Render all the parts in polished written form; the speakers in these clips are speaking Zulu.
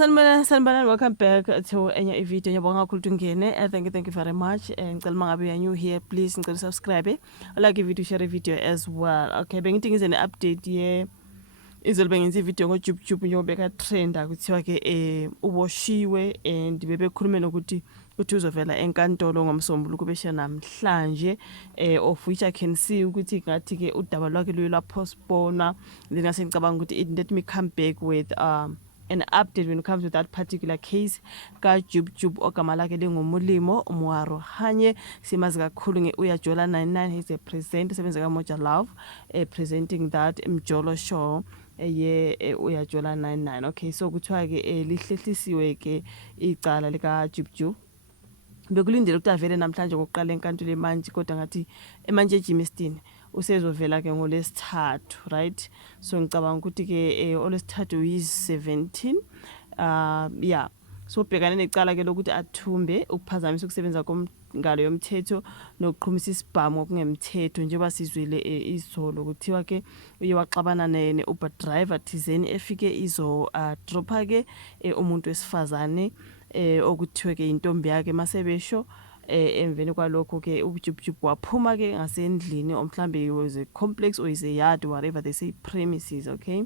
Sanibonani, welcome back to enye video. Ngiyabonga kakhulu ukuthi ungene. Thank you very much. Ngicela mangabe you are new here, please ngicela subscribe. Like video, share video as well. Okay, bengithi ngize ne-update ye izolo bengenza ivideo ngoJubJub njengobeka trend akuthiwa ke uboshiwe and bebekhulume nokuthi uzovela enkantolo ngomsombuluko kubesha namhlanje of which I can see ukuthi ngathi ke udaba lwakhe lwa postpone. Then ngase ngicabanga ukuthi let me come back with an update when it comes to that particular case kaJubJub ogama lakhe lingumulimo Moarohanye simazi kakhulu ngeUyajola 99. He's a presenter sebenza kaMoja Love presenting that Mjolo show Uyajola 99. Okay, so kuthiwa ke lihlehlisiwe ke icala likaJubJub. Bekulindele ukuthi avele namhlanje kokuqala enkantolo eMantshi kodwa ngathi eMantshi eJimestine usezovela ke ngolesithathu, right? So ngicabanga ukuthi ke olesithathu is 17. Yeah, so bhekane necala ke lokuthi athumbe ukuphazamisa ukusebenza komngalo yomthetho nokuqhumisa isibhamu okungemthetho njengoba sizwile izolo kuthiwa ke uye waxabana ne-Uber driver thizeni efike izo dropha ke umuntu wesifazane okuthiwe ke intombi yakhe masebesho emveni kwalokho ke uJubJub waphuma ke ngasendlini omhlambe was a complex or is a yard whatever they say premises. Okay,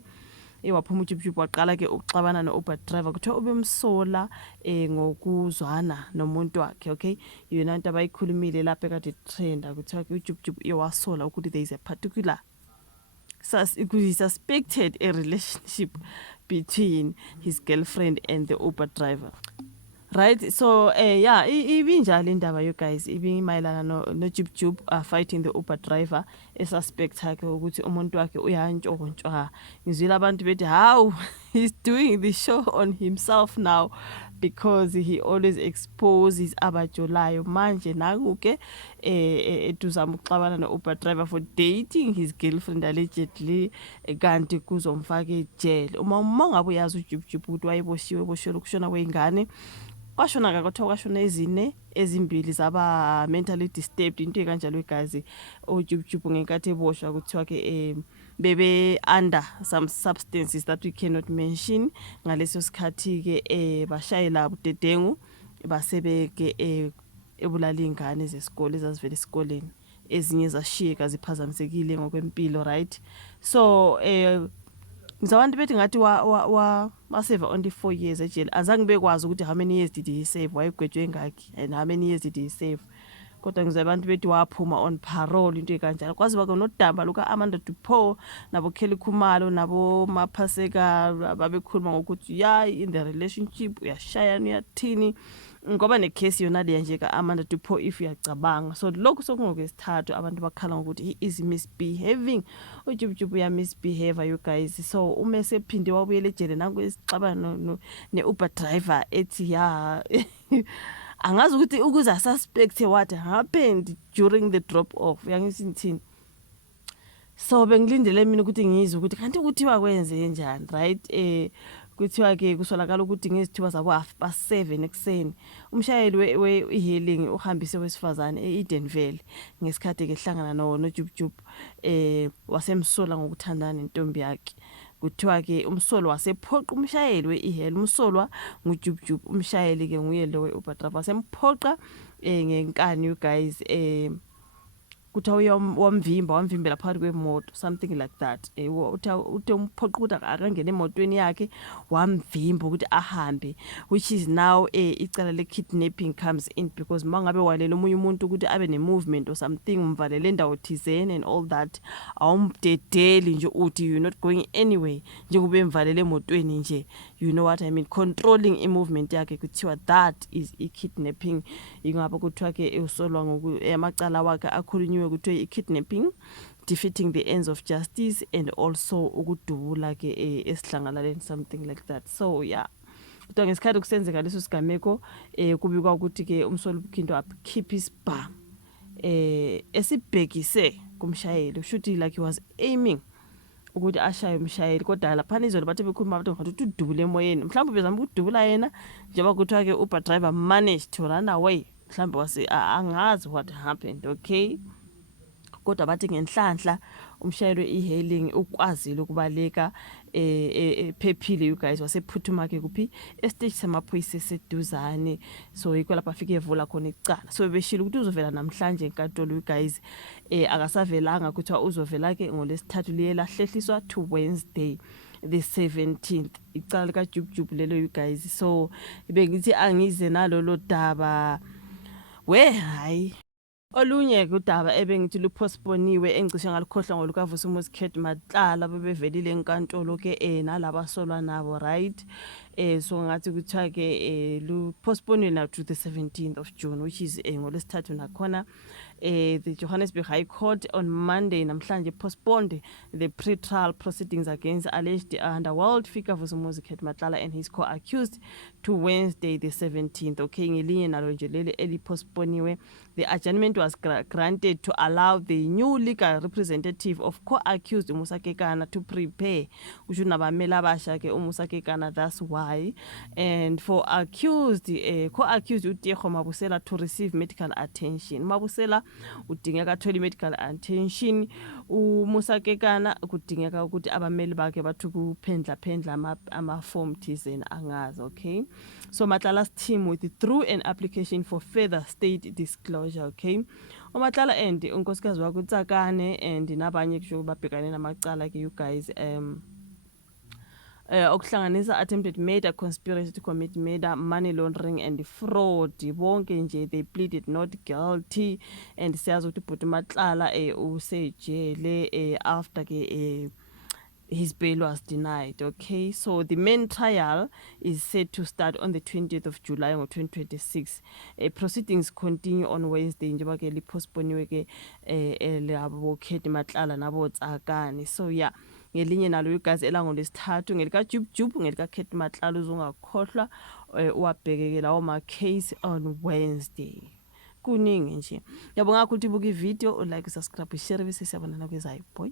waphuma uJubJub waqala ke ukuxabana no-Uber driver kuthiwa ubemsola ngokuzwana nomuntu wakhe. Okay, yona into abayikhulumile lapha kade trend kuthiwa ke uJubJub iwasola ukuthi there is a particular suspected a relationship between his girlfriend and the Uber driver. Right, so yeah, ibinjalo indaba you guys ibimayelana noJubJub fighting the Uber driver suspect yakhe ukuthi umuntu wakhe uyantshontshwa. Ngizwile abantu bethi how he's doing the show on himself now because he always exposes abajolayo manje nakuke etuzama ukuxabana no-Uber driver for dating his girlfriend allegedly kanti kuzomfaka ejele. Uma ngabe uyazi uJubJub ukuthi wayeboshiwe ukushona kwengane kwashona kakuthiwa kwashona ezimbili zaba mentally disturbed into ekanjalo igazi uJubJub ngenkathi eboshwa kuthiwa ke bebe under some substances that we cannot mention. Ngaleso sikhathi ke bashayela budedengu basebeke ebulala ingane zesikole ezazivela esikoleni ezinye zashiyeka ziphazamisekile ngokwempilo, right? So ngizabantu bethi ngathi waseva only 4 years ejele. Azange bekwazi ukuthi how many years did he save, wayegwetshwe ngakhi and how many years did he save. Kodwa ngizabantu bethi waphuma on parole into ekanjalo. Kwazi bake nodamba luka Amanda Dupo nabo Kelly Khumalo nabo Maphaseka babekhuluma ngokuthi yeah in the relationship uyashaya uyathini ngoba necase yona le nje ka Amanda Dupo if uyacabanga. So lokho sokungokwesithathu abantu bakhala ngokuthi he is misbehaving. uJubJub uya misbehave you guys. So umese phinde wabuyele ejele nangokwesixabano ne-Uber driver ethi yeah angazi ukuthi ukuza suspect what happened during the drop off yangisithini. So bengilindele mina ukuthi ngizwe ukuthi kanti kuthiwa kwenze njani, right? Kuthiwa ke kusolakala ukuthi ngezithiwa zabo 7:30 ekseni umshayeli we-hailing uhambise wesifazane eEdenville ngesikhathi ke hlangana noJubJub wasemsola ngokuthandana nentombi yakhe. Kuthiwa ke umsolo wasephoqa umshayeli we-hailing umsolwa nguJubJub umshayeli ke nguye lo we-Uber driver wasemphoqa ngenkani you guys kuthiwa wamvimbela phakathi kwemoto something like that. Uthe umphoqa ukuthi akangene emotweni yakhe wamvimba ukuthi ahambe, which is now icala le-kidnapping comes in because mangabe walela omunye umuntu ukuthi abe ne-movement or something umvalele endawo thizeni and all that awumdedeli nje uthi you're not going anywhere njengoba emvalele emotweni nje, you know what I mean, controlling i-movement yakhe kuthiwa that is i-kidnapping. Ingaba kuthiwa ke usolwa amacala wakhe akhulunywe kuthiwa i-kidnapping, defeating the ends of justice and also ukudubula ke esihlangalaleni something like that. So yeah, kuthiwa ngesikhathi kusenzeka leso sigameko kubikwa ukuthi ke umsolo ukhindo keep isibha esibhekise kumshayeli ushuthi like he was aiming ukuthi ashaye umshayeli kodwa lapha izolo bathe bekhuluma abantu ngathi udubule emoyeni mhlawumbe bezama ukudubula yena njengoba kuthiwa ke Uber driver managed to run away. Mhlawumbe wase angazi what happened. Okay, kodwa bathi ngenhlanhla umshayeli we-hailing ukwazile ukubaleka phephile you guys wasephuthuma ke kuphi estage samaphoyisa eseduzane so yikho lapha afike evula khona icala so beshilo ukuthi uzovela namhlanje enkantolo you guys akasavelanga ukuthi uzovela ke ngolesithathu liye lahlehliswa to Wednesday the 17th icala lika Jub lelo you guys so bengithi angize nalolo daba we hayi olunye kudaba ebengithi luphostponiwe engicishe ngalikhohlwa ngoluka Vusumuzi Khet Matlala bebevelile enkantolo ke nalaba solwa nabo right so ngathi kuthiwa ke luphostponiwe now to the 17th of June which is ngolesithathu nakhona the Johannesburg High Court on Monday namhlanje postponed the pre-trial proceedings against alleged underworld figure Vusumuzi Khet Matlala and his co-accused to Wednesday the 17th okay ngelinye nalo nje leli elipostponiwe the adjournment was granted to allow the new legal representative of co-accused uMusa Kekana to prepare usho nabamela abasha ke uMusa Kekana that's why and for accused co-accused uTego Mabusela to receive medical attention Mabusela udingeka athole medical attention uMusa Kekana kudingeka ukuthi abameli bakhe bathu kuphendla ama form thizeni angazi okay so Matlala's team withdrew an application for further state disclosure okay uMatlala and unkosikazi wakhe uTsakane and nabanye kusho babhekane namacala ke you guys okuhlanganisa attempted murder conspiracy to commit murder money laundering and fraud bonke nje they pleaded not guilty and siyazi ukuthi ubhuti Matlala usejele after ke his bail was denied okay so the main trial is set to start on the 20th of July ngo-2026 proceedings continue on Wednesday njengoba ke lipostponiwe ke labo Khet Matlala nabo Tsakane so yeah ngelinye nalo igazi elangolesithathu ngelika Jub ngelika Khet Matlala uzongakhohlwa uwabhekeke lawo ma case on Wednesday kuningi nje yabonga ukuthi buka ivideo like subscribe share bese siyabonana kwezayo boy